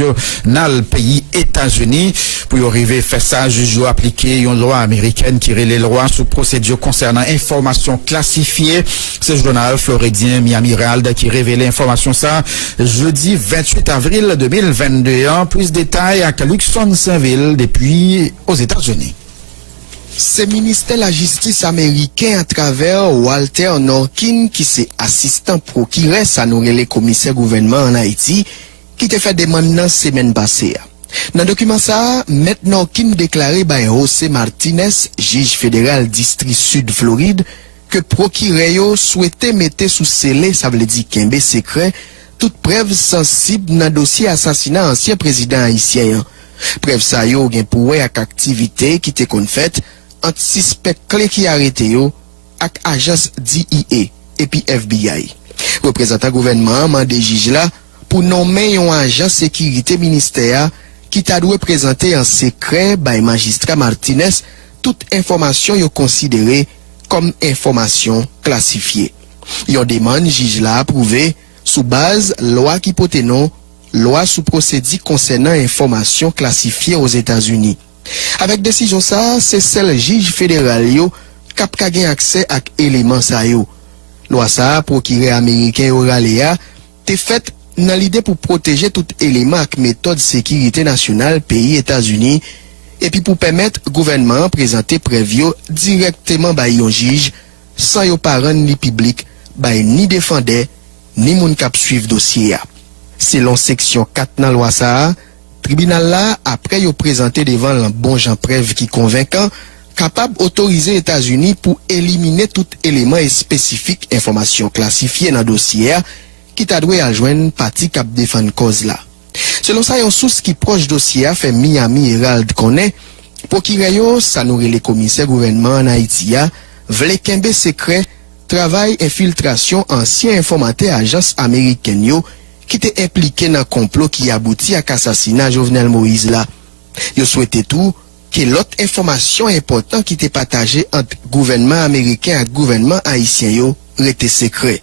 national pays États-Unis. Pour arriver faire ça, juge doit appliquer une loi américaine qui relaie les lois sous procédure concernant informations classifiées. C'est le journal floridien Miami Herald qui révélait information ça jeudi 28 avril 2021. Plus de détails à Luxon-Saint-Ville depuis aux États-Unis. C'est le ministère de la Justice américain à travers Walter Norkin qui c'est assistant procureur ça nous les commissaire gouvernement en Haïti qui te fait demande la semaine passée. Dans le document ça, M. Norkin déclaré par José Martinez, juge fédéral district sud Floride, que procureur souhaitait mettre sous scellé, ça veut dire qu'un secret, toute preuve sensible dans le dossier assassinat ancien président haïtien. Preuve ça yo gen pour ak activité qui te kon fait entre suspect clé qui arrêté yo ak agence DEA et puis FBI. Représentant gouvernement mandé juge là pour nommer un agent sécurité ministère qui t'a dû présenter en secret by magistrat Martinez toute information yo considérée comme information classifiée. Yon demande juge là approuvé sous base loi qui pote non loi sous procédure concernant information classifiée aux États-Unis. Avec décision ça, c'est celle juge fédéral yo k'ap ka gen accès à éléments ça yo. Loi ça procureur américain Oraléa te fait dans l'idée pour protéger tout élément ak méthode sécurité nationale pays États-Unis et puis pour permettre gouvernement présenter preuve directement by yon juge sans yo parent ni public by ni défendeur ni moun k'ap suivre dossier. Selon section 4 dans loi ça, tribunal là après yo présenté devant un bon Jean preuve qui convaincant capable autoriser États-Unis pour éliminer tout élément spécifique information classifiée dans dossier qui t'a doué à joindre parti cap défendre cause là. Selon ça, une source qui proche dossier a fait Miami Herald connaît pour qui rayo ça nous les commissaires gouvernement en Haïti a vle kembe secret travail infiltration ancien informateur agence américaine yo qui était impliqué dans complot qui aboutit à l'assassinat Jovenel Moïse là. Yo souhaitait tout que l'autre information importante qui était partagée entre gouvernement américain et gouvernement haïtien yo rete secret.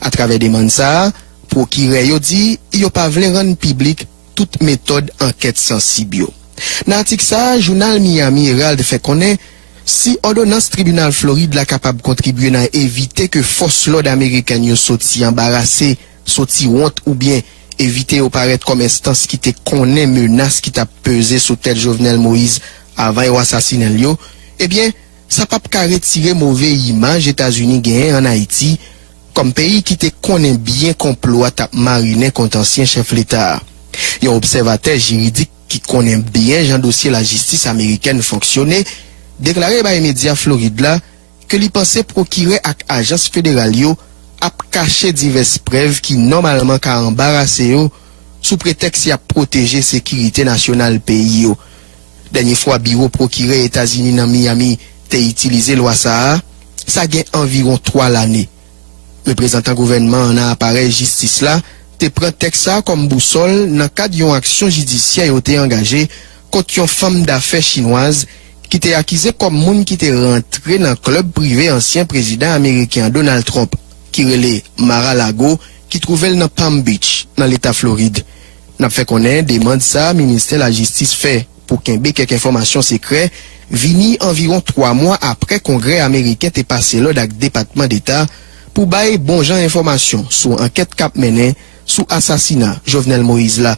À travers des mandats, procureur yo dit yo pas vle rendre public toute méthode enquête sensible. Dans l'article ça, journal Miami Herald fait connaître si ordonnance tribunal Floride la capable contribuer à éviter que force l'ordre américaine yo sorti embarrassé sorti honte ou bien éviter ou paraître comme instance qui te connaît menace qui t'a pesé sur tel Jovenel Moïse avant ou assassiner yo, eh bien ça pas ka retirer mauvais image États-Unis gain en Haïti comme pays qui te connaît bien complot à mariner contre ancien chef l'État. Un observateur juridique qui connaît bien Jean dossier la justice américaine fonctionner déclaré par les médias Floride là que li pensait procurer ak agence fédérale yo a caché diverses preuves qui normalement ka embarrassé yo sous prétexte y a protéger sécurité nationale pays yo. Dernière fois bureau procureur États-Unis dans Miami te utilisé loi ça gagne environ 3 l'année. Représentant gouvernement en appareil justice là te prend texte ça comme boussole dans cadre d'une action judiciaire yo te engagé contre une femme d'affaires chinoise qui était accusée comme moun qui était rentré dans club privé ancien président américain Donald Trump qui relait Mar-a-Lago qui trouvait dans Palm Beach dans l'état Floride. N'a fait connaître demande ça ministère de la justice fait pour qu'il y ait quelques informations secrètes vini environ 3 mois après congrès américain t'est passé là avec département d'état pour bailler bon genre information sur enquête cap mené sous assassinat Jovenel Moïse là.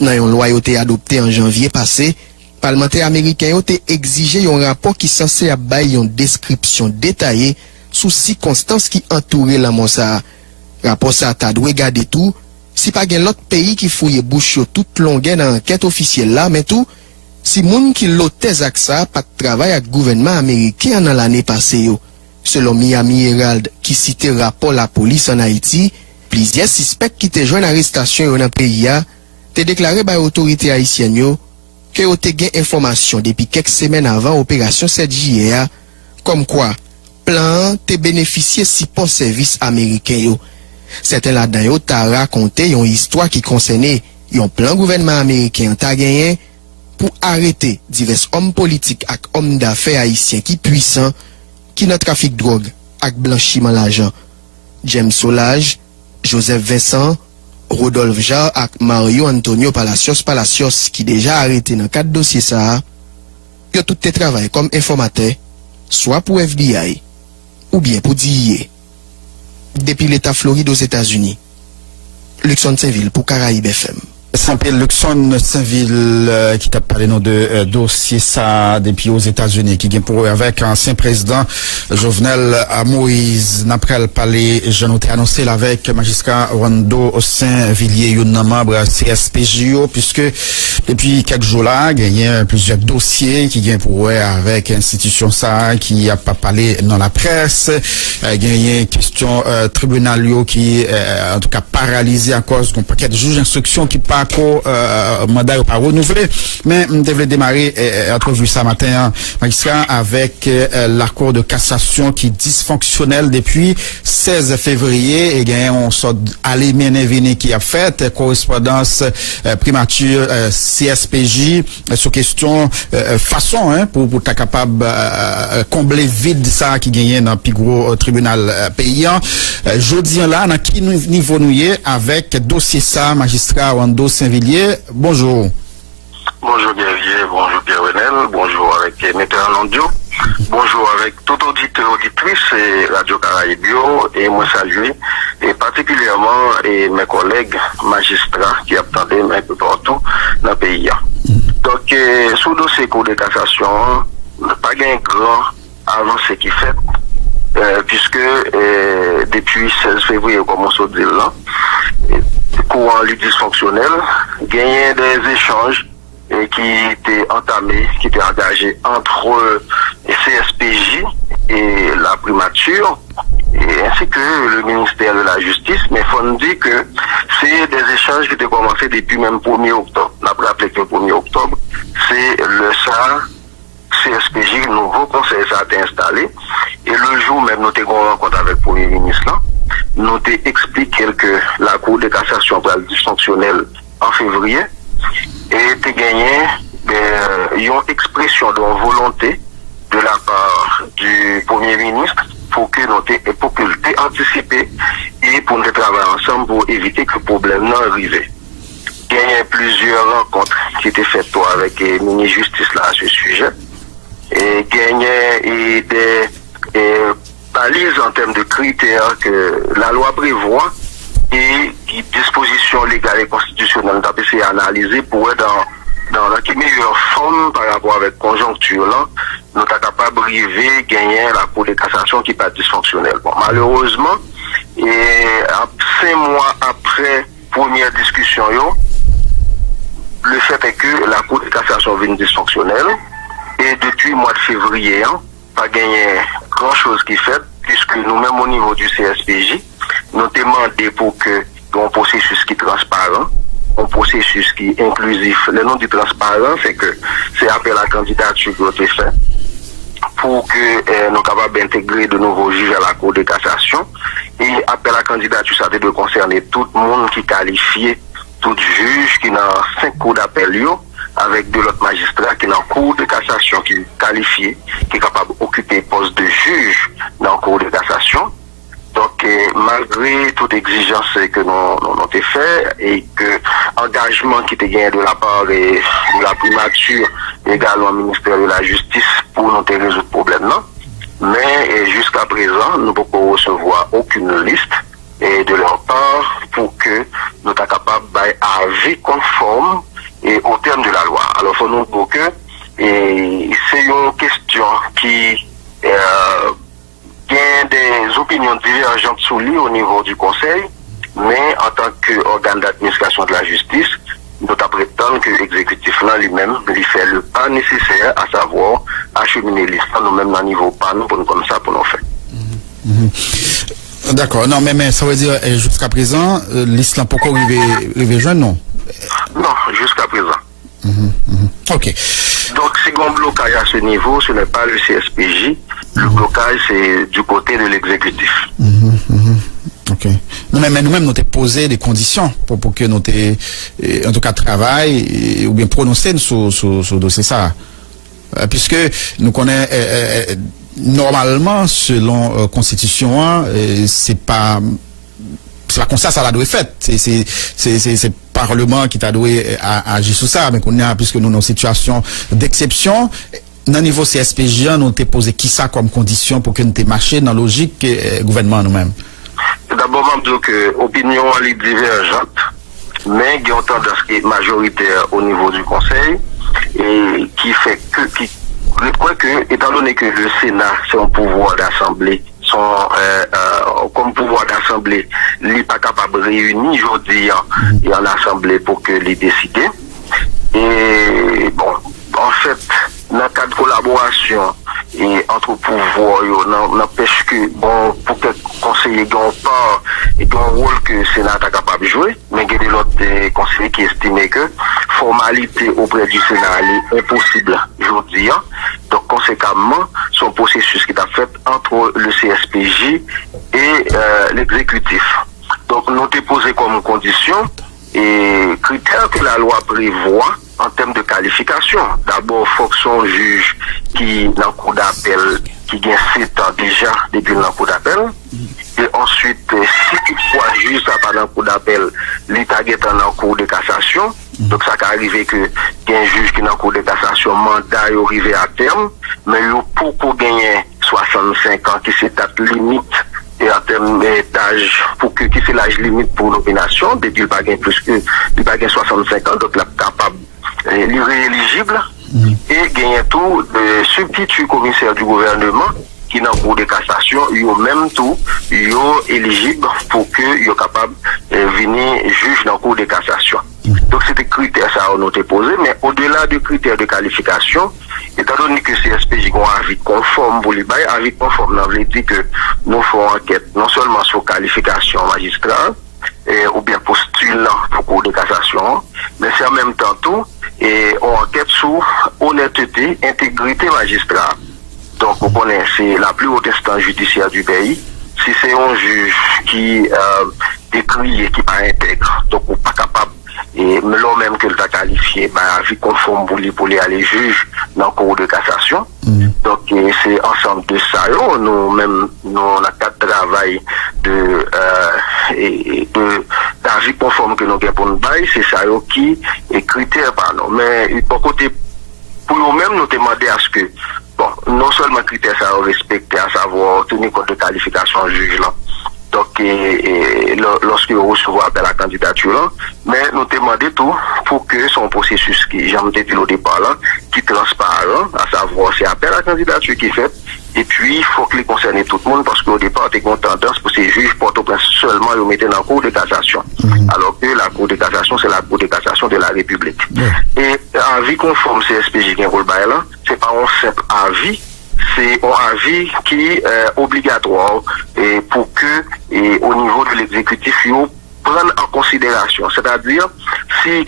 Dans une loi été adoptée en janvier passé, parlementaire américain été exigé un rapport qui censé a bailler une description détaillée sous circonstances qui entouraient la mort ça. Rapport ça t'a dû garder tout si pas gen l'autre pays qui fouille bouche toute longueur dans enquête officielle là mais tout si moun qui l'hôtesse ak ça pas de travail avec gouvernement américain dans l'année passée yo. Selon Miami Herald qui citait rapport la police en Haïti, plusieurs suspects qui te joint arrestation dans le pays a te déclaré par autorité haïtienne yo que yo te gen information depuis quelques semaines avant opération 7 juillet comme quoi plan te bénéficier si pour service américain yo. Certains là-dedans yo t'a raconté une histoire qui concernait un plan gouvernement américain t'a gagné pour arrêter divers hommes politiques et hommes d'affaires haïtiens qui puissants qui dans trafic drogue et blanchiment l'argent. James Solage, Joseph Vincent, Rodolphe Jarre et Mario Antonio Palacios qui déjà arrêté dans 4 dossiers ça, yo tout te travail comme informateur, soit pour FBI ou bien pour DIA. Depuis l'État Floride aux États-Unis. Luxon Saint-Ville pour Caraïbes FM. Saint-Pierre Luxon Saint-Ville qui t'a parlé de dossier ça depuis aux États-Unis qui vient pour avec ancien président Jovenel Moïse n'après parler je noté annoncé avec magistrat Wando Saint-Villiers un membre CSPJO puisque depuis quelques jours là il y a plusieurs dossiers qui viennent pour avec institution ça qui a pas parlé dans la presse il y a une question tribunal qui en tout cas paralysé à cause d'un paquet de juges d'instruction qui pas mandat pas renouvelé mais on devait démarrer entrevue ce matin magistrat avec la cour de cassation qui est dysfonctionnelle depuis 16 février et gagne on sort aller mener qui a fait correspondance primature CSPJ sur question façon pour ta capable combler vide ça qui gagne dans plus gros tribunal payant jeudi là dans qui niveau nous avec dossier ça magistrat Wando Saint-Villiers, bonjour. Bonjour Xavier, bonjour Pierre-Renel, bonjour avec Metteur Landio, bonjour avec tout auditeur, auditrice et Radio Caraïbio et moi saluer et particulièrement mes collègues magistrats qui attendaient un peu partout dans le pays. Donc, sous le dossier Cour de cassation, pas un grand avancée qui fait, puisque depuis 16 février, comme on se dit là, courant dysfonctionnel, gagné des échanges qui étaient entamés, qui étaient engagés entre CSPJ et la primature, et ainsi que le ministère de la Justice, mais il faut dire que c'est des échanges qui étaient commencés depuis même 1er octobre. On a rappelé que le 1er octobre, c'est le SAR, CSPJ, nouveau conseil ça a été installé, et le jour même nous avons une rencontre avec le Premier ministre là, nous avons expliqué que la Cour de cassation pour le dysfonctionnel en février et tu gagné une expression de volonté de la part du Premier ministre pour que nous ayons anticipé et pour nous travailler ensemble pour éviter que le problème n'arrive. Il y a plusieurs rencontres qui étaient faites avec le ministre de la Justice là, à ce sujet. Et gagner des balises en termes de critères que la loi prévoit et qui dispositions légales et constitutionnelles d'APC analyser pour être dans la meilleure forme par rapport avec conjoncture là, nous sommes capables de gagner la Cour de cassation qui n'est pas dysfonctionnelle. Bon, malheureusement, et 5 mois après première discussion, le fait est que la Cour de cassation vient dysfonctionnelle et depuis le mois de février, pas gagné grand chose qui fait, puisque nous-mêmes au niveau du CSPJ, nous demandons pour que un processus qui est transparent, un processus qui est inclusif. Le nom du transparent, c'est que c'est après la candidature qui a été faite pour que nous soyons capables d'intégrer de nouveaux juges à la Cour de cassation. Et après la candidature, ça doit concerner tout le monde qui est qualifié, tout juge qui est dans 5 cours d'appel, avec de l'autre magistrat qui est dans la Cour de cassation, qui est qualifié, qui est capable d'occuper le poste de juge dans la Cour de cassation. Donc, malgré toute exigence que nous avons fait et que l'engagement qui était gagné de la part de la primature, également au ministère de la Justice, pour nous résoudre le problème, non. Mais jusqu'à présent, nous ne pouvons recevoir aucune liste et de leur part pour que nous soyons capables d'avis conforme et au terme de la loi. Alors, il faut nous dire que c'est une question qui gagne des opinions divergentes sous lui au niveau du Conseil, mais en tant qu'organe d'administration de la justice, nous prétendons que l'exécutif là lui-même lui fait le pas nécessaire, à savoir acheminer l'histoire nous-mêmes dans le niveau pas nous pour nous comme ça pour nous faire. D'accord, non mais ça veut dire jusqu'à présent l'islam pourquoi arriver jeune non? Non, jusqu'à présent. OK. Donc si on blocage à ce niveau, ce n'est pas le CSPJ, le blocage c'est du côté de l'exécutif. OK. Non mais nous-mêmes nous t'ai posé des conditions pour que nous t'ai en tout cas travail ou bien prononcer sur dossier ça. Puisque nous connaissons normalement selon constitution c'est pas c'est pas comme ça l'a doit fait. C'est Parlement qui t'a doué agir sur ça, mais qu'on a, puisque nous, dans une situation d'exception, dans le niveau CSPJ, nous t'ai posé qui ça comme condition pour que nous t'ai marché dans la logique gouvernement nous-mêmes? D'abord, je dis que l'opinion est divergente, mais il y a une tendance qui est majoritaire au niveau du Conseil, et qui fait je crois que, étant donné que le Sénat, c'est un pouvoir d'assemblée, comme pouvoir d'assemblée, il n'est pas capable de réunir aujourd'hui en assemblée pour que les décider. Et bon, en fait, dans le cadre de collaboration et entre pouvoirs, n'empêche que, bon, pour que le conseiller ait un rôle que le Sénat est capable de jouer, mais il y a d'autres conseillers qui estiment que formalité auprès du Sénat est impossible aujourd'hui. Donc, conséquemment, son processus qui est fait entre le CSPJ et l'exécutif. Donc, nous t'ai posé comme condition et critères que la loi prévoit en termes de qualification. D'abord, il faut que son juge qui dans le cours d'appel, qui gagne 7 ans déjà depuis le cours d'appel. Et ensuite, si toutefois juge ça pas dans le cours d'appel, l'État est dans le cours de cassation. Donc ça peut arriver que y a un juge qui est dans le cours de cassation, mandat est arrivé à terme, mais il pour gagner 65 ans qui c'est date limite et en termes d'âge pour qui c'est l'âge limite pour l'opination, depuis il pas plus que il pas 65 ans, donc il est capable il est rééligible et gagner tout de substitut commissaire du gouvernement qui dans le cours de cassation, il y a même tout, il est éligible pour que il est capable de venir juge dans le cours de cassation. Donc c'est des critères ça on a posé, mais au-delà des critères de qualification, étant donné que CSPJ a un avis conforme pour les bails, avis conforme, ça veut dire que nous faisons enquête non seulement sur qualification magistrat, ou bien postulant pour cours de cassation, mais c'est en même temps tout, et on enquête sur honnêteté, intégrité magistrat. Donc, vous connaissez, c'est la plus haute instance judiciaire du pays. Si c'est un juge qui décrit et qui n'est pas intègre, donc on n'est pas capable, et l'homme même que l'a qualifié, avis conforme pour aller juge dans le cours de cassation. Donc, c'est ensemble de ça, nous-mêmes, nous, on a quatre travail d'avis conforme que nous avons pour nous bailler, c'est ça qui est critère par nous. Mais, pour côté, pour nous-mêmes, nous demandons à ce que, bon, non seulement critères ça respecter, à savoir tenir compte de qualification juge là. Donc, lorsque vous recevez appel à la candidature là, mais nous demandons tout pour que son processus qui, j'en ai dit au départ là, qui est transparent, à savoir c'est appel à la candidature qui est fait, et puis il faut que les concerne tout le monde parce qu'au départ, il y a une tendance pour ces juges Port-au-Prince seulement ils mettent dans la Cour de cassation. Alors que la Cour de cassation, c'est la Cour de cassation de la République. Et avis conforme CSPJ qui est un rôle là, c'est pas un simple avis, c'est un avis qui est obligatoire et pour que au niveau de l'exécutif, il prendre en considération. C'est-à-dire, si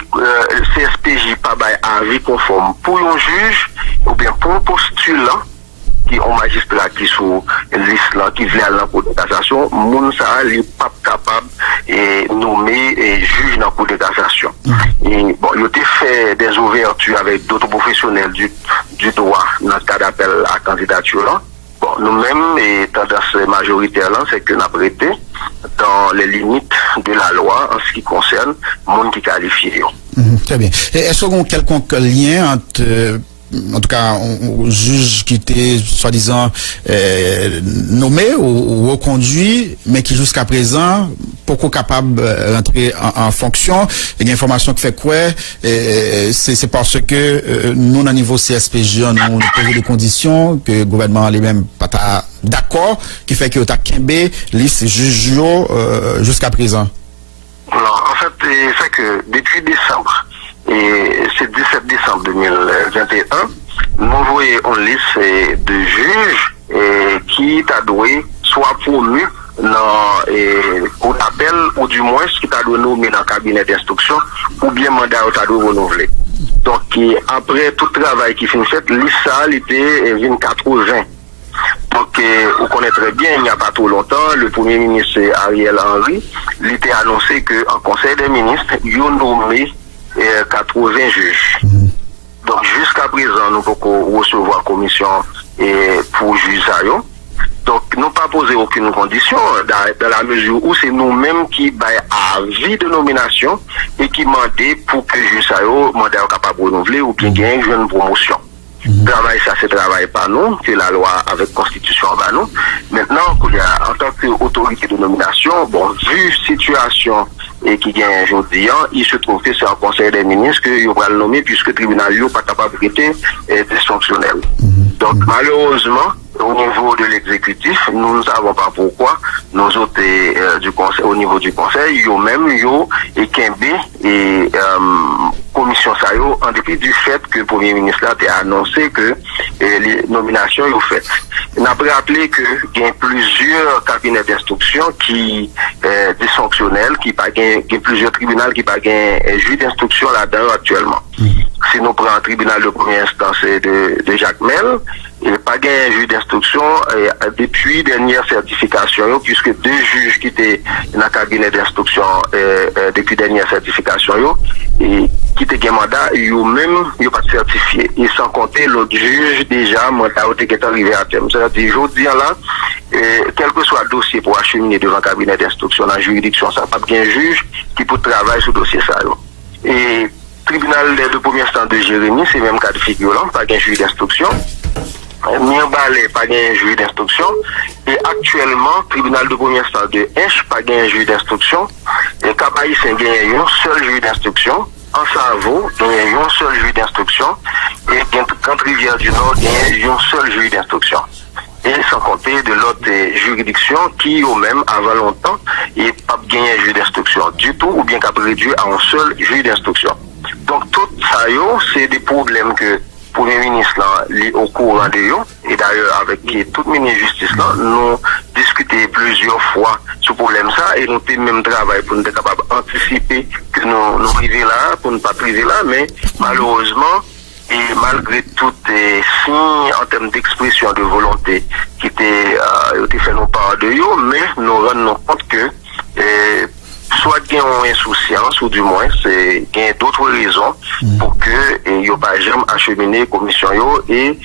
CSPJ pas avis conforme pour un juge ou bien pour un postulant, qui ont magistrat qui sont liste là, qui vient à la Cour de cassation, moun ça n'est pas capable et nommer juge dans la Cour de cassation. Et bon, il a fait des ouvertures avec d'autres professionnels du droit dans le cas d'appel à candidature là. Bon, nous-mêmes, et tendance majoritaire là, c'est que nous avons prêté dans les limites de la loi en ce qui concerne le monde qui qualifie. Très bien. Est-ce qu'il y a quelconque lien entre en tout cas, on juge qui était soi-disant nommé ou reconduit, mais qui jusqu'à présent beaucoup capable de rentrer en fonction. Il y a une information qui fait quoi c'est parce que nous, au niveau CSPJ, nous posons des conditions que le gouvernement lui-même pas d'accord, qui fait que ta Kembe liste juge jusqu'à présent. Non, en fait, c'est que depuis décembre, et c'est 17 décembre 2021, nous voyons une liste de juges qui t'a doué soit promu dans cour d'appel ou du moins qui t'a doué nommé dans le cabinet d'instruction ou bien mandat t'a doué renouvelé. Donc après tout le travail qui finit fait, liste ça était 24/20. Donc, vous connaissez très bien, il n'y a pas trop longtemps, le Premier ministre Ariel Henry, il était annoncé qu'en Conseil des ministres, il a nommé 80 juges. Donc jusqu'à présent, nous pouvons recevoir la commission pour juger ça. Donc, nous pas posé aucune condition dans la mesure où c'est nous-mêmes qui baillons avis de nomination et qui demandons pour que le juge soit capable de renouveler ou bien gagner une promotion. Travail, ça c'est travail pas nous, que la loi avec constitution va nous. Maintenant, en tant qu'autorité de nomination, bon, vu situation et qui gagne aujourd'hui, il se trouve que c'est un conseil des ministres que il va le nommer puisque le tribunal n'est pas capable d'être dysfonctionnel. Donc malheureusement, au niveau de l'exécutif, nous ne savons pas pourquoi nos autres du conseil, au niveau du conseil, et Kembe et commission Sayo, en dépit du fait que le Premier ministre a annoncé que les nominations sont faites. On a rappelé qu'il y a plusieurs cabinets d'instruction qui dysfonctionnels, qui y a plusieurs tribunaux qui pas un juge d'instruction là-dedans actuellement. Si nous prenons un tribunal de première instance de Jacques Mel, il n'y a pas un juge d'instruction depuis dernière certification, puisque 2 juges qui étaient dans le cabinet d'instruction depuis dernière certification, et qui étaient un mandat, ils n'ont pas certifié. Et sans compter l'autre juge, déjà, mandat est arrivé à terme. C'est-à-dire, aujourd'hui, là, quel que soit le dossier pour acheminer devant le cabinet d'instruction dans la juridiction, ça n'a pas bien un juge qui peut travailler sur le dossier. Ça, et tribunal de premier instance de Jérémy, c'est même cas de figure là, pas un juge d'instruction. Mirbalais, pas un juge d'instruction. Et actuellement, tribunal de premier instance de H, pas un juge d'instruction. Et Kabaï, c'est un seul juge d'instruction. En Savo, il y a un seul juge d'instruction. Et quand Rivière du Nord, il y a un seul juge d'instruction. Et sans compter de l'autre juridiction qui, au même, avant longtemps, et pas gagné un juge d'instruction du tout, ou bien qu'a réduit à un seul juge d'instruction. Donc, tout ça, c'est des problèmes que le Premier ministre, là, au courant de eux, et d'ailleurs, avec tout le ministre de la Justice, là, nous discuté plusieurs fois ce problème ça, et nous avons même travail pour nous être capables d'anticiper que nous arrivions là, pour ne pas priver là, mais malheureusement, et malgré tout les signes en termes d'expression de volonté qui étaient fait nos part de eux, mais nous rendons compte que soit qu'il y ait une insouciance ou du moins c'est qu'il y ait d'autres raisons pour que il n'y ait pas jamais acheminé commission et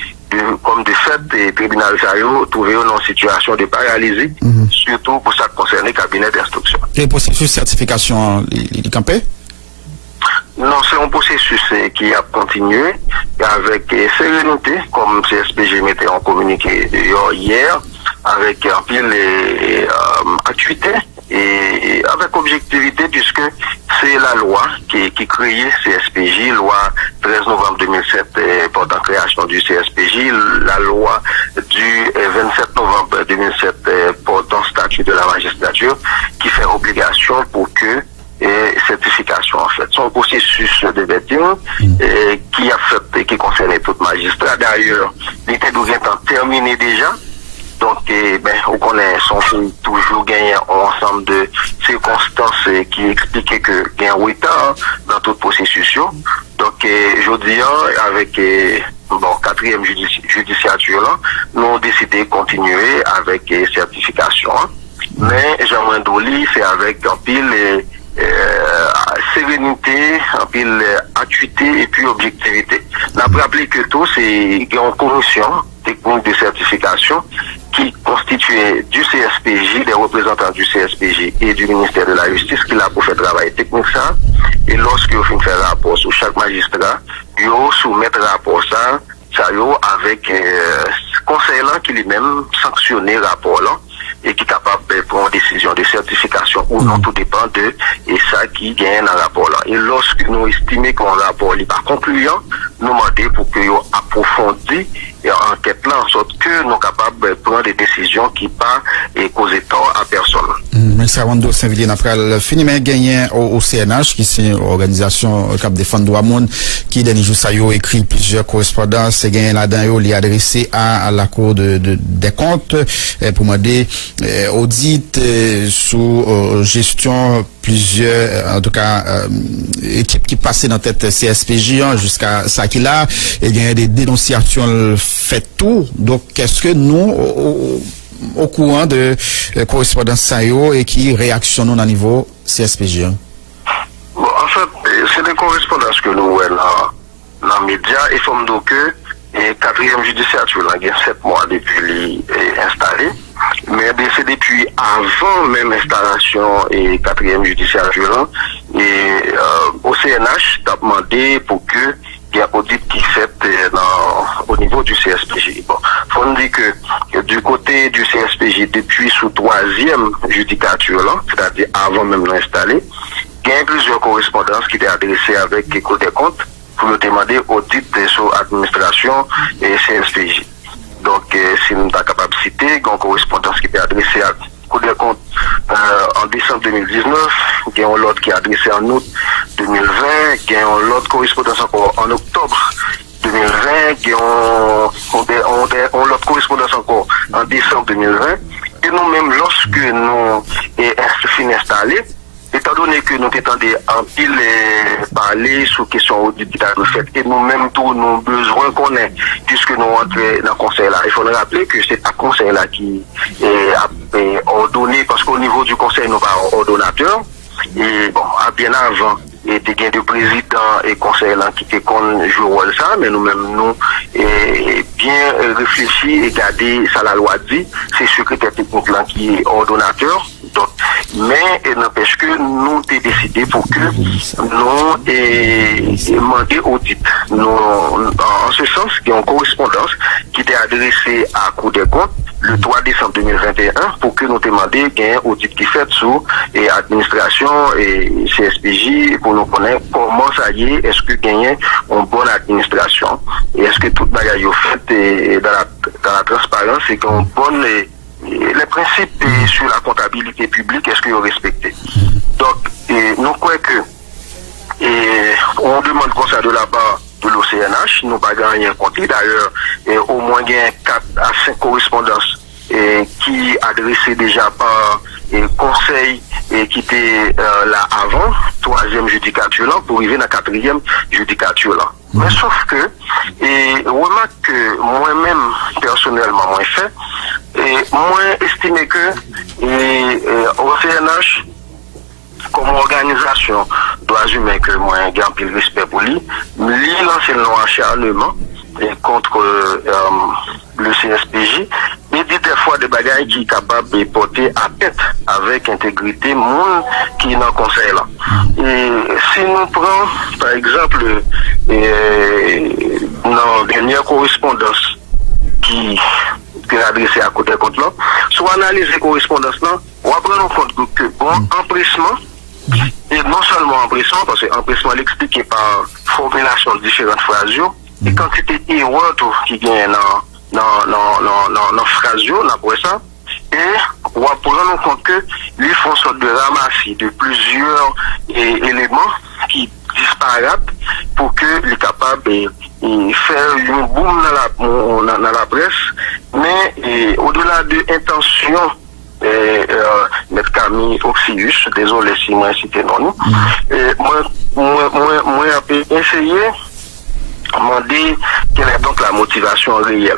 comme de fait les tribunaux trouvé dans une situation de paralysie, surtout pour ça qui concerne les cabinets d'instruction. Et le processus de certification, il campé? Non, c'est un processus qui a continué avec sérénité, comme CSPG mettait en communiqué hier, avec un pile acuité et avec objectivité, puisque c'est la loi qui créait CSPJ, loi 13 novembre 2007 portant création du CSPJ, la loi du 27 novembre 2007 portant statut de la magistrature, qui fait obligation pour que certification en fait. Son processus de vetting qui a fait qui concernait tout magistrat. D'ailleurs, il était terminé déjà. Donc, on connaît son film toujours gagné ensemble de circonstances qui expliquaient que il y a un retard dans tout processus. Donc, je dis avec quatrième judiciature là, nous avons décidé de continuer avec certification. Mais Jean Doli, c'est avec un pile sérénité, un pile acuité et puis objectivité. On a rappelé que tout c'est une commission technique de certification qui constituait du CSPJ, des représentants du CSPJ et du ministère de la Justice qui l'a pour faire travail technique ça. Et lorsque vous finissez faire rapport sur chaque magistrat, vous soumettez rapport ça avec conseil là qui lui-même sanctionné rapport là et qui est capable de prendre une décision de certification ou non, tout dépend de et ça qui gagne dans le rapport là. Et lorsque nous estimons qu'un rapport n'est pas concluant, nous demandons pour que nous approfondissons enquête là en sorte que nous sommes capables de prendre des décisions qui ne pas causer tort à personne. Merci Wando Saint-Villiers après fini mais gagné au CNH qui c'est une organisation qui défend droit monde qui dernier jour ça yo écrit plusieurs correspondances et gagné là-dedans li adressé à la Cour des comptes pour demander audit sous gestion plusieurs en tout cas équipes qui passaient dans tête CSPJ jusqu'à ça qu'il a et il y a des dénonciations fait tout. Donc qu'est-ce que nous au courant de correspondance SAIO et qui réactionnent au niveau CSPJ? Bon, en fait, c'est des correspondances que nous voyons dans les médias et faut me dire que quatrième judiciature, il y a 7 mois depuis installé. mais c'est depuis avant même installation et 4e judiciaire violent et au CNH t'a demandé pour que il y a audit qui fait au niveau du CSPJ. Bon, faut nous dire que du côté du CSPJ, depuis sous 3e judicature là, c'est-à-dire avant même l'installer, il y a plusieurs correspondances qui étaient adressées avec les Cour des comptes pour nous demander audit sur administration et CSPJ. Donc, si nous sommes capables de citer, il y a une correspondance qui était adressée à Cour des comptes en décembre 2019, il y a l'autre qui est adressé en août 2020, il y a l'autre correspondance encore en octobre 2020, il y a l'autre correspondance encore en décembre 2020, et nous-mêmes, lorsque nous sommes installés, étant donné que nous étendons en pile parler sur question audit qui a fait, et nous-mêmes, tous nos besoins qu'on a, puisque nous entrons dans le conseil là. Il faut nous rappeler que c'est un conseil là qui est ordonné, parce qu'au niveau du conseil, nous avons un ordonnateur, et bon, bien avant, et des gains de président et conseil là qui étaient qu'on joue ça, mais nous-mêmes, nous, bien réfléchi et garder ça la loi dit, c'est secrétaire technique là qui est ordonnateur. Donc, mais il n'empêche que nous avons décidé pour que nous demander audit. Nous, en ce sens, il y a une correspondance qui était adressée à Cour des comptes le 3 décembre 2021 pour que nous demandions un audit qui fait sur l'administration et CSPJ pour nous connaître comment ça y est, est-ce que gagner une bonne administration et est-ce que tout le bagage est fait dans la transparence et qu'on bonne les principes sur la comptabilité publique, est-ce qu'ils sont respectés? Donc, nous croyons que on demande comme ça de la part de l'OCNH, nous pas gagné un compte. D'ailleurs, au moins 4 à 5 correspondances qui adressées déjà par conseil qui était là avant, 3e judicature là, pour arriver dans la 4e judicature là. Mais sauf que, remarque que moi-même, personnellement, moi fait, moi estimé que au CNH, comme organisation droits humains que moi j'ai un peu de respect pour lui, lance un acharnement contre le CSPJ et dit des fois des bagailles qui sont capables de porter à tête avec intégrité monde qui est dans le conseil là. Et si nous prenons par exemple dans la dernière correspondance qui est adressée à côté compte là, soit analyser correspondance là, on va prendre en compte que bon empressement et non seulement empressement, parce que empressement l'expliqué par formulation de différentes phrases, et quantité d'erreurs qui gagne dans phrase, après ça, et on va prendre en compte que les font sorte de ramassis de plusieurs éléments qui disparaissent pour que les capables de faire une boom dans la presse, mais au-delà de intention Maître Camille Oxius, désolé si moi cité non. Moi j'ai essayé de demander quelle est donc la motivation réelle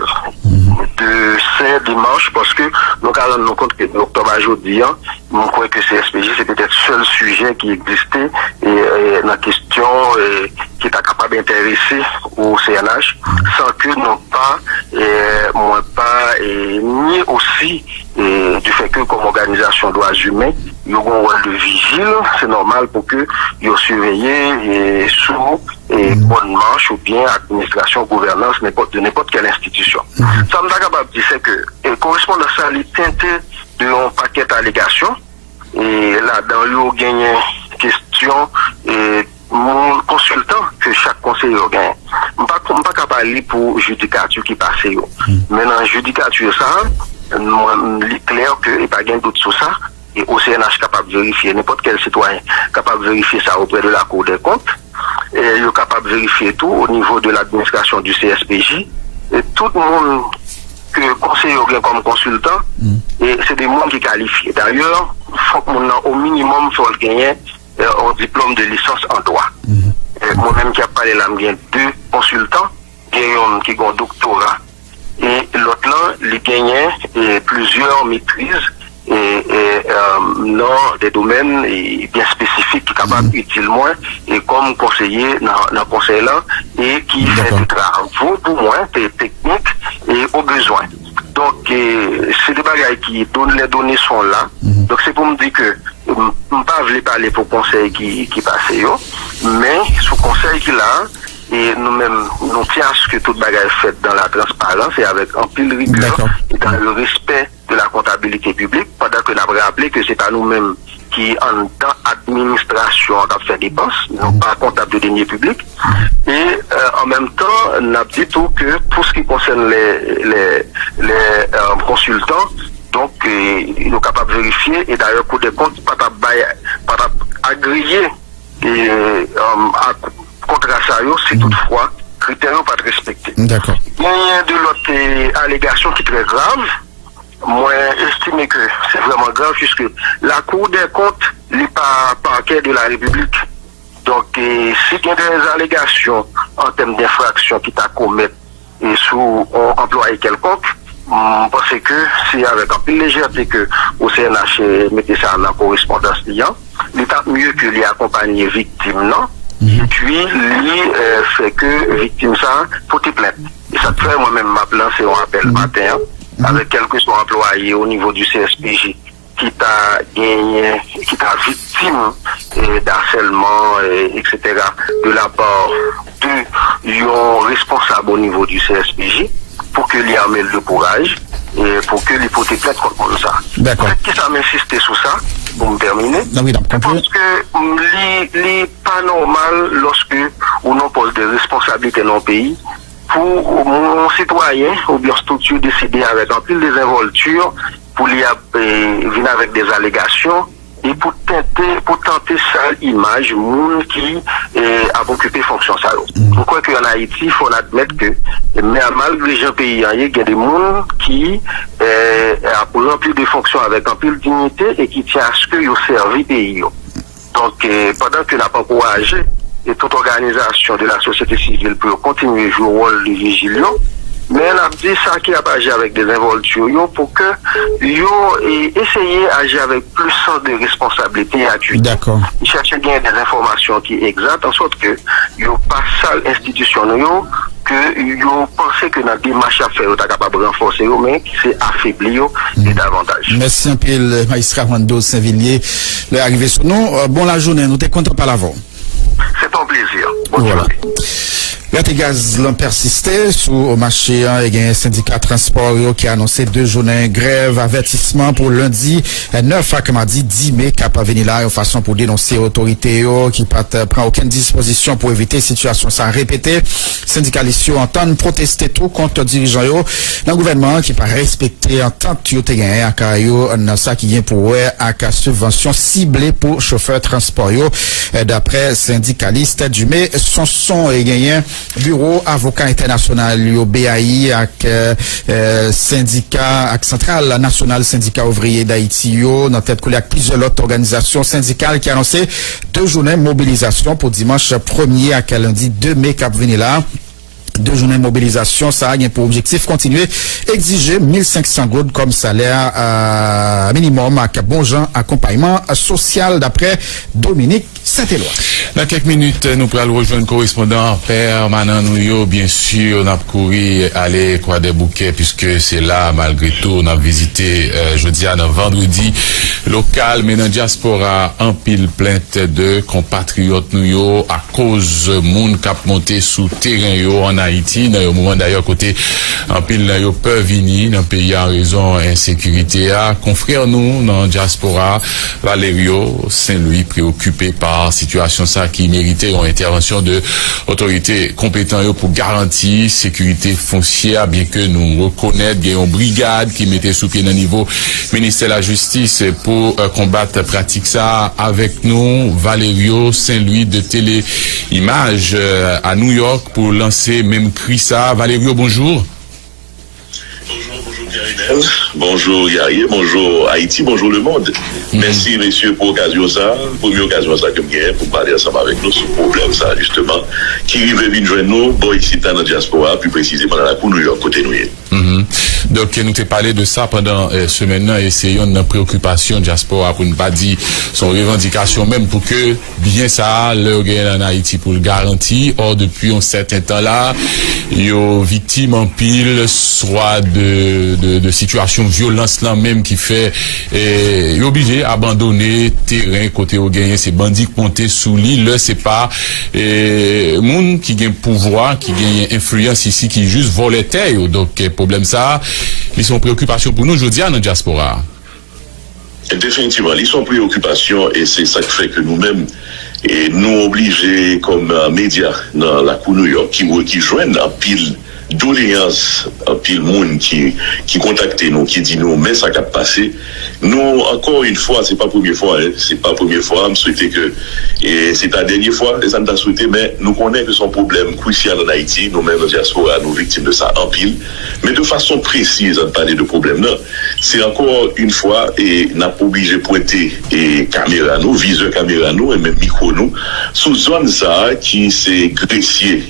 de ces démarches, parce que nous allons nous compte que l'octobre aujourd'hui, je crois que CSPJ c'est peut-être le seul sujet qui existait et la question qui est capable d'intéresser au CNH sans que non pas moi pas ni aussi du fait que comme organisation droits humains ils ont un rôle de vigile, c'est normal pour que ils surveillent sous bonne marche ou bien administration gouvernance de n'importe quelle institution. Ça me capable de dire c'est que correspond à ça les teinté de un paquet d'allégations et là-dedans il y a gagné question et mon consultant que chaque conseiller gagne. Je ne suis pas capable de pour judicature qui passe. Maintenant, judicature ça, il est clair qu'il n'y a pas de doute sur ça. Et au CNH capable de vérifier, n'importe quel citoyen capable de vérifier ça auprès de la Cour des comptes. Et il est capable de vérifier tout au niveau de l'administration du CSPJ. Et tout le monde que conseiller comme consultant, et c'est des gens qui qualifient. D'ailleurs, il faut qu'au minimum, il faut gagner un diplôme de licence en droit. Moi-même qui a parlé là, j'ai 2 consultants qui ont un doctorat. Et l'autre là, il gagne plusieurs maîtrises dans des domaines bien spécifiques qui sont capables utilement et comme conseiller dans le conseil là et qui fait des travaux pour moi, des techniques et aux besoins. Donc, c'est des bagages qui donnent, les données sont là. Donc c'est pour me dire que je ne pas parler pour le conseil qui passe, mais sous conseil qu'il a, et nous-mêmes, nous tenons à ce que toute bagaille est faite dans la transparence et avec un pile rigueur et dans le respect de la comptabilité publique, pendant que nous avons rappelé que c'est à nous-mêmes qui, en tant qu'administration, on a fait des dépenses, non pas comptable de deniers publics. Et en même temps, on a dit tout que tout ce qui concerne les consultants, donc ils sont capables de vérifier, et d'ailleurs, pour des comptes, pas agréer et contrat ça, si toutefois, critères pas respectés. D'accord. Il y a de l'autre allégation qui est très grave. Moi, j'estime que c'est vraiment grave puisque la Cour des comptes n'est pas parquet de la République. Donc, si il y a des allégations en termes d'infraction qui t'a commis sous un employé quelconque, je pense que c'est avec un peu de légèreté que au CNH mettez ça en correspondance client. L'état mieux que les accompagner victimes, non? Et puis, lui fait que victime ça, faut te plaindre. Et ça fait moi-même ma plainte, c'est un appel matin, avec quelques soit employés au niveau du CSPJ qui t'a gagné, qui t'a victime d'harcèlement, etc., de la part de responsable au niveau du CSPJ, pour que lui amène le courage, et pour que l'hypothèque plainte contre ça. D'accord. Qui ça m'insiste sur ça? Pour me terminer, oui, je pense que n'est pas normal lorsque on pose des responsabilités dans le pays pour mon citoyen ou bien structure décider avec un peu de désinvolture pour venir avec des allégations et pour tenter sa image monde qui a occupé fonction ça. Je crois qu'en Haïti, il faut admettre que mais malgré les gens pays, il y a des gens qui a rempli des fonctions avec un peu de dignité et qui tient à ce qu'ils servent le pays. Donc, pendant que n'a pas encouragé et toute organisation de la société civile pour continuer à jouer le rôle de vigilant, mais on a dit ça qui a agi avec des involtures pour que essayer d'agir avec plus de responsabilité et d'acuité. D'accord. Ils cherchent bien des informations qui sont exactes, en sorte que ils n'ont pas ça l'institution, que ils pensent que notre démarche à faire, est capable de renforcer, mais qui s'est affaibli et davantage. Merci un peu, le magistrat Wando Saint-Villiers, l'arrivée sur nous. Bon la journée, nous t'es content par l'avant. C'est un plaisir. Bonne journée. La gaz l'ont persisté sous le marché et il y a un syndicat transport qui a annoncé 2 journées grève avertissement pour lundi 9 à mardi 10 mai qui a pas venu là en façon pour dénoncer l'autorité qui ne prend aucune disposition pour éviter situation sans répéter. Syndicalistes entendent protester tout contre dirigeants dans le gouvernement qui pas respecter en tant que tu gagné à Caillou dans ça qui vient pour à subvention ciblée pour chauffeurs transport d'après syndicalistes du mai son et gagné bureau avocat international au BAI avec syndicat avec centrale nationale syndicat ouvrier d'Haïti dans tête collé avec plusieurs autres organisations syndicales qui a annoncé 2 journées de mobilisation pour dimanche 1er à lundi 2 mai cap venir là. 2 journées de mobilisation, ça a pour objectif continuer exiger 1500 gouttes comme salaire minimum avec bon genre accompagnement social d'après Dominique Saint-Éloi. Dans quelques minutes, nous pourrons rejoindre correspondant permanent nous bien sûr, on a couru aller Croix des Bouquets puisque c'est là malgré tout on a visité jeudi à vendredi local mais dans diaspora en pile plainte de compatriotes nous à cause monde cap monté sous terrain yo en Haïti dans le moment d'ailleurs côté en pile yo peur venir dans pays en raison insécurité à confrère nous dans diaspora Valerio Saint-Louis préoccupé par situation ça qui méritait une intervention de autorités compétentes pour garantir sécurité foncière bien que nous reconnaître qu'il y a une brigade qui mettait sous pied dans le niveau ministère de la Justice pour combattre pratique ça avec nous Valerio Saint-Louis de Téléimage à New York pour lancer même cri ça. Valerio, bonjour. Bonjour Yahya, bonjour Haïti, bonjour le monde. Merci messieurs pour l'occasion ça, première occasion ça que j'ai pour parler ensemble avec nous sur le problème ça justement qui arrive venir joindre nous bon ici dans la diaspora plus précisément dans la cour New York côté nous. Donc nous t'ai parlé de ça pendant semaine là essayons de préoccupation diaspora pour ne pas dire son revendication même pour que bien ça le gain en Haïti pour le garantir. Or depuis un certain temps là yo victime en pile soit de de situation violence là même qui fait obligé abandonner terrain côté au gagné c'est bandits monter sous l'île c'est pas monde qui gagne pouvoir qui gagne influence ici qui juste vole terre donc problème ça ils sont préoccupations pour nous je dis à notre diaspora. Définitivement, ils sont préoccupations et c'est ça qui fait que nous-mêmes et nous obligés comme médias dans la cour New York qui joignent un pile doléances, un pile monde qui contacte nous, qui dit nous, mais ça a passé. Nous, encore une fois, c'est pas la première fois, je souhaitais que, et c'est la dernière fois, les gens souhaité, mais nous connaissons que son problème crucial en Haïti, nous-mêmes, nous diaspora, nous victimes de ça en pile, mais de façon précise, on parler de problème là. C'est encore une fois, et n'a pas obligé de pointer et caméra nous, viseur caméra nous, et même micro nous, sous zone ça, qui c'est Gressier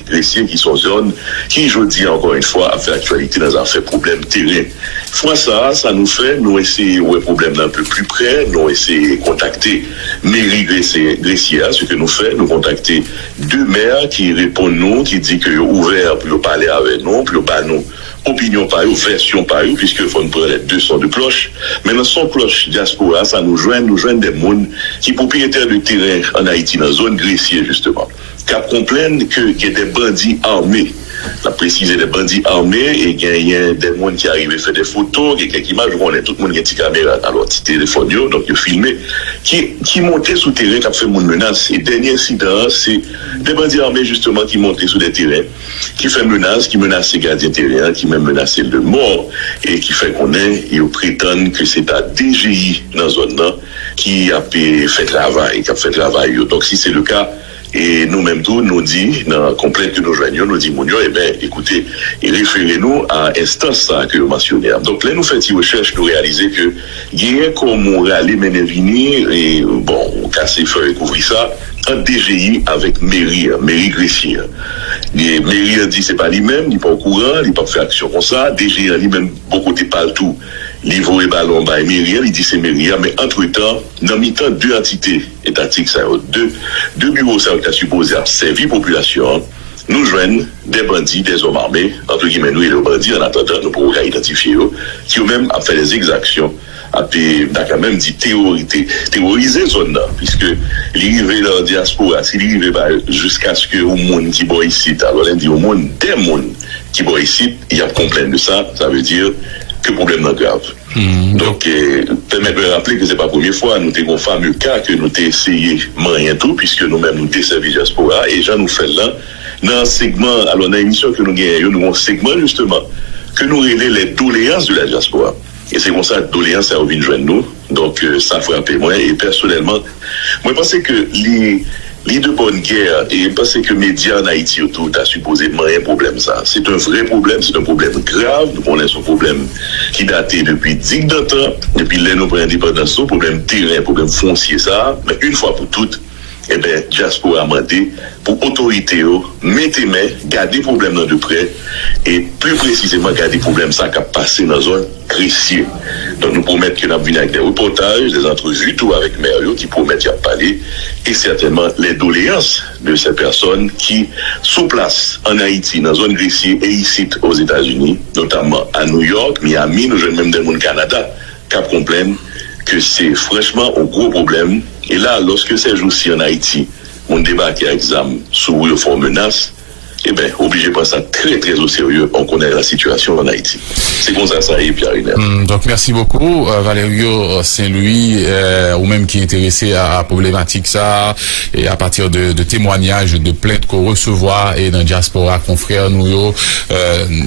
qui sont zones, qui, je dis encore une fois, a fait actualité dans un fait problème terrain. Fois ça nous fait, nous essayer ouais problème d'un peu plus près, nous essayer contacter mairie Gressier, ce que nous fait, nous contacter deux maires qui répondent nous, qui dit que ouvert pour parler avec nous, pour parler nous opinion par eux, version par eux, puisque faut nous prendre les deux sons de cloche. Mais dans son cloche diaspora, ça nous joint des mondes qui propriétaires de terrain en Haïti, dans la zone Gressier, justement, qui comprennent qu'il y a des bandits armés. La préciser des bandits armés et il y a des gens qui arrivent à faire des photos, il y a quelques images, on est tout le monde qui a une caméra dans leur petit téléphone, donc ils filment, qui montaient sous terrain, qui a fait mon menace. Et dernier incident, c'est des bandits armés justement qui montaient sous des terrains, qui fait menace, qui menacent les gardiens terrain, qui même menacent de mort, et qui fait qu'on est, ils prétendent que c'est la DGI dans la zone là qui a fait travail, Donc si c'est le cas, et nous-mêmes tout, nous dit, dans la complainte que nous joignons, nous dit, eh bien, écoutez, référez-nous à l'instance ça que vous mentionnez. Donc là, nous faisons une recherche, nous réalisons que, il y a comme on aller mener venir, et bon, on casse les feux et couvrir ça, un DGI avec mairie Gressier. Les mairie dit, c'est pas lui-même, il n'est pas au courant, il n'est pas fait action comme ça, DGI lui-même, beaucoup de partout. Livre et ballon by Myriam, il dit c'est Myriam, mais entre-temps, dans mi-temps, deux entités étatiques, deux bureaux qui sont supposés servir la population, nous joignent des bandits, des hommes armés, entre guillemets, nous et les bandits, en attendant, nous pourrons identifier eux, qui ont même fait des exactions, a quand même dit terroriser la zone là, puisque l'arrivée dans la diaspora, si l'arrivée jusqu'à ce que au monde qui boit ici, alors on dit au monde, des mondes qui boit ici, il y a complaint de ça, ça veut dire que problème est grave. Donc, permettez-moi de rappeler que c'est pas la première fois, nous avons un fameux cas que nous avons essayé rien tout, puisque nous-mêmes nous avons servi diaspora, et j'en nous fait là, dans un segment, alors dans l'émission que nous gagnons, nous avons un segment justement, que nous révélons les doléances de la diaspora. Et c'est comme ça, la doléance, ça revient de nous. Donc, ça frappe moi, et personnellement, moi, je pense que les deux bonnes guerres, et parce que les médias en Haïti autour, t'as supposément un problème ça. C'est un vrai problème, c'est un problème grave. Nous connaissons un problème qui datait depuis 10 ans, depuis l'année de l'indépendance, un problème terrain, un problème foncier ça. Mais une fois pour toutes, eh bien, diaspora a demandé pour autorité, mettez main, gardez problème dans de près, et plus précisément, gardez problème ça qui a passé dans la zone Gressier. Donc, nous promettons que nous venons avec des reportages, des entrevues, tout avec Mario, qui promettent d'y parler, et certainement les doléances de ces personnes qui, sous place en Haïti, dans la zone Gressier, et ici aux États-Unis, notamment à New York, Miami, nous jeunes même dans le Canada, qui complainent que c'est franchement un gros problème. Et là, lorsque ces jours-ci en Haïti, on débarque à examen sous une forme menace, eh bien, obligé de prendre ça très, très au sérieux. On connaît la situation en Haïti. C'est comme ça, ça y est, Pierre-Hélène. Donc, merci beaucoup, Valerio Saint-Louis, ou même qui est intéressé à la problématique ça, et à partir de témoignages, de plaintes qu'on recevoir, et dans la diaspora, confrères, nous,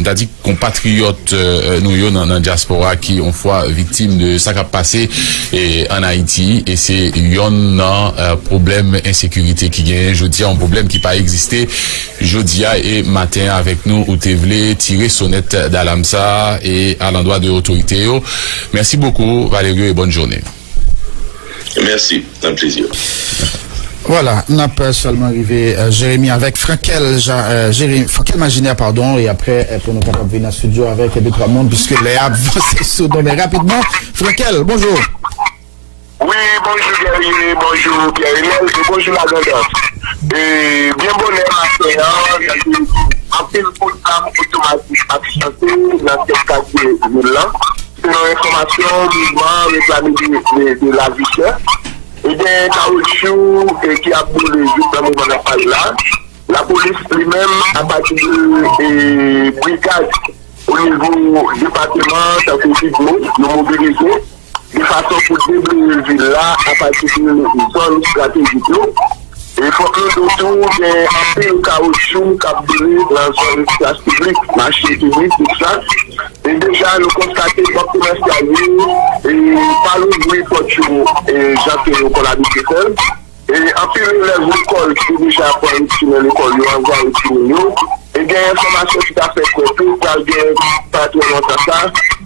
t'as dit compatriotes, nous, dans la diaspora, qui ont fois victimes de ça qui a passé, et en Haïti, et c'est, un problème insécurité qui gagne, je dis, un problème qui pas existé, je dis, et matin avec nous ou Tevlé tirer sonnette d'Alamsa et à l'endroit de l'autorité. Merci beaucoup Valérie et bonne journée. Merci, un plaisir. Voilà, on n'a pas seulement arrivé Jérémy avec Frankel Maginaire, pardon, et après pour nous capables de venir en studio avec deux trois mondes puisque les avancées sont mais rapidement. Frankel, bonjour. Oui, bonjour Guerrier, bonjour Pierre-Hélène, et bonjour la grandeur. Et bien bonheur à un peu de programme automatique accenté dans ce quartier de Milan. selon l'information, mouvement réclamé de la vie chère. Et bien, caoutchouc qui a brûlé justement dans la phase là. La police lui-même a bâti des brigades au niveau département, ça fait nous mobiliser de façon pour déblayer la ville là à partir d'une zone stratégique. Et il faut que nous autour des un peu de caoutchouc capturé dans la zone place publique, marché public, tout ça. Et déjà, nous constatons que commercialisé et par le bruit et Jean-Pierre qu'on a dit seul. Et en plus, les écoles qui déjà pour utiliser l'école, ils envoient utiliser. Et il y a une information tout à fait complète, par des patrons ça,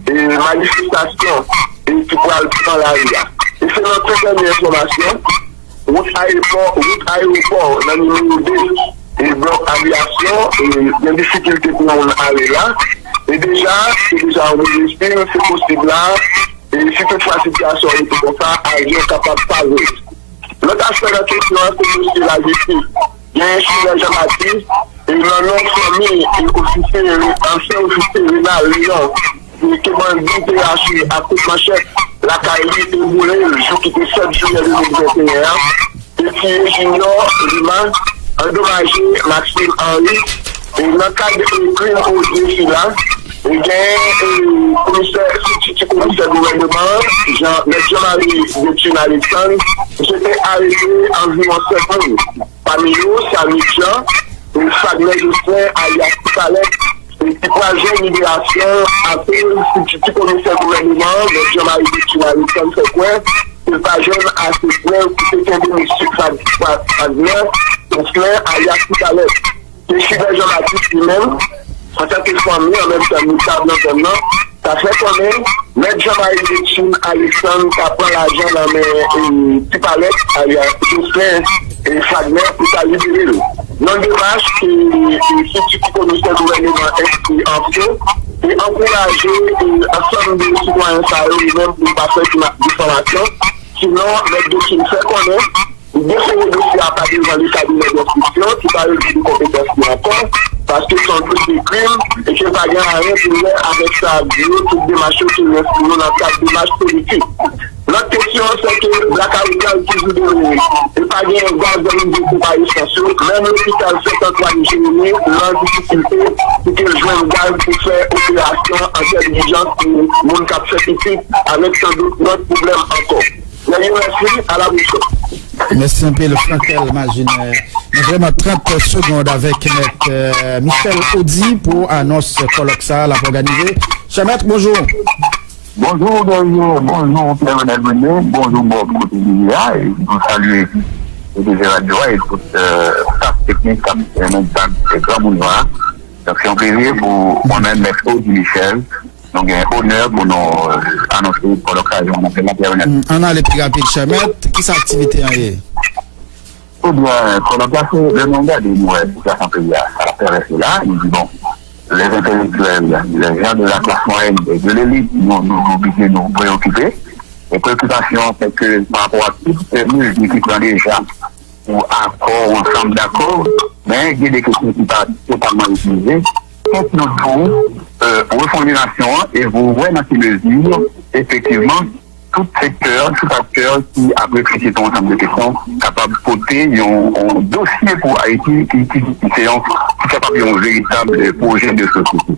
et manifestation, et qui pourra le dans la rue. Et c'est notre dernière information. Route aéroport, dans le numéro 2, et bloc aviation, et il y a des difficultés pour nous aller là. Et déjà, enregistré, c'est possible là, et si toutefois la situation est comme ça, avion capable de parler. L'autre aspect de la question, c'est la justice. Il y a un sujet Jean-Baptiste, et notre famille, ancien officier Rénal Lyon, qui m'a dit PHU à toute manchette, la Kaili est boulée le jour qui était 7 juillet 2021, et qui est junior, Lima, endommagé Maxime Henry, et dans le cadre de crime au défi là, il y a un commissaire gouvernement, Jean-Marie Bétune Alexandre, j'étais arrêté environ 7 secondes. Parmi eux, Samy Jean, et Fagner Justin, alias Palette, et qui projet libération, après le petit commissaire gouvernement, Jean-Marie Bétune Alexandre, c'est quoi? Il n'est pas jeune assez clair, qui était un domicile Fagner, alias Palette. Et je suis Jean-Baptiste lui-même. En tant que famille, en même temps, nous savons ça fait qu'on est, M. Jean-Marie Bétune Alexandre, qui prend l'argent dans mes petits palettes, alias Justin et Fagner, pour ça libérer. Non de vache, qui commissaire le gouvernement est en feu, et encourager l'ensemble des citoyens eux-mêmes pour passer une formation. Sinon, les dossiers fait qu'on est. Bien sûr, le dossier à partir dans le cabinet d'instruction, qui parle de compétences encore, parce que sont tous des crimes et que pas rien pour avec ça, toutes des machines qui restent dans le cadre de marches politiques. L'autre question, c'est que Black Capital toujours donné, et pas bien gaz de l'union pour Paris Station, même l'hôpital Saint-Antoine Géminé, leur difficulté, c'est qu'ils jouent un gaz pour faire opération en termes d'urgence pour mon cap scientifique, avec sans doute d'autres problèmes encore. Merci, à la bouche. Merci un peu le Frankel Maginaire. Vraiment 30 secondes avec M. Michel Audi pour annonce colloque ça, la organiser. Cher maître, bonjour. Bonjour, bonjour, Pierre-Renel Menet, bonjour, Bob Cotilia, et vous saluez les radios et toute staff technique comme c'est grand boulevard. Donc, c'est un plaisir pour moi-même, M. Audi Michel. Donc, un honneur pour nous annoncer pour l'occasion. On appelle la Pierre-Renel. On a les plus rapides, cher maître. Qui c'est l'activité en est? Eh bien, pour l'occasion, le mandat de nous, ça la rester là. Il dit, bon, les intellectuels, les gens de la classe moyenne, de l'élite, nous préoccuper. Les préoccupations, c'est que par rapport à toutes ces mesures qui prennent déjà pour accord, ensemble d'accord, mais il y a des questions qui ne sont pas totalement utilisées. Quand nous devons reformulation et vous voyez dans ces mesures, effectivement, tout secteur, tout acteur qui a réfléchi sur un ensemble de questions capable de porter un dossier pour Haïti qui est capable d'un véritable projet de société.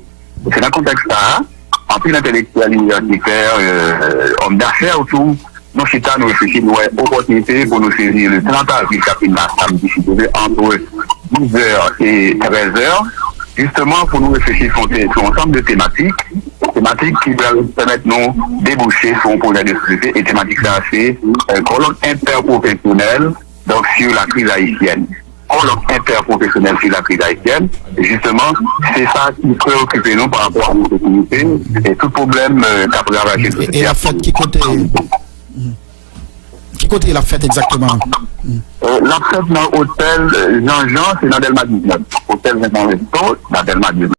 C'est dans le contexte là, en plus d'intellectuels, universitaires, hommes d'affaires autour, nous chita nous réfléchissons une opportunité pour nous saisir le 30 avril samedi entre 10h et 13h, justement pour nous réfléchir sur un ensemble de thématiques qui peuvent permettre nous déboucher sur un projet de société, et thématiques là c'est colloque interprofessionnel donc sur la crise haïtienne. Colloque interprofessionnel sur la crise haïtienne, et justement c'est ça qui préoccupe nous par rapport à notre communauté et tout problème qu'a travaillé. Et la fête qui côté la fête exactement? La fête dans l'hôtel Jean-Jean, c'est dans Delma 19. Hôtel Jean-Jean, dans Delma 19.